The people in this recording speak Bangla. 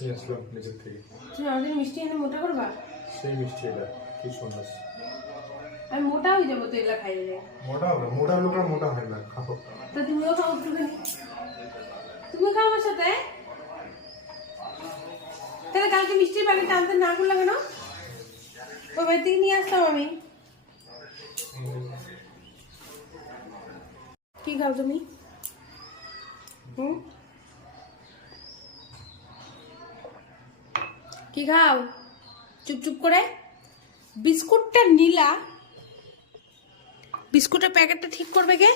নিয়ে আসলাম নিজের থেকে। তুমি আমাদের মিষ্টি এনে মোটা করবা? সেই মিষ্টি এটা কি সুন্দর। আমি মোটা হয়ে যাবো তো এগুলা খাইলে। মোটা হবে, মোটা লোকরা মোটা হয় না, খাও। তো তুমিও খাও একটুখানি, তুমি খাও আমার সাথে। তাহলে কালকে মিষ্টির প্যাকেটটা আনতে না করলে কেন? ওই বাড়ি থেকে নিয়ে আসতাম আমি। কি খাও তুমি? কি খাও চুপ চুপ করে? বিস্কুটটা নিলা, বিস্কুটের প্যাকেটটা ঠিক করবে কে?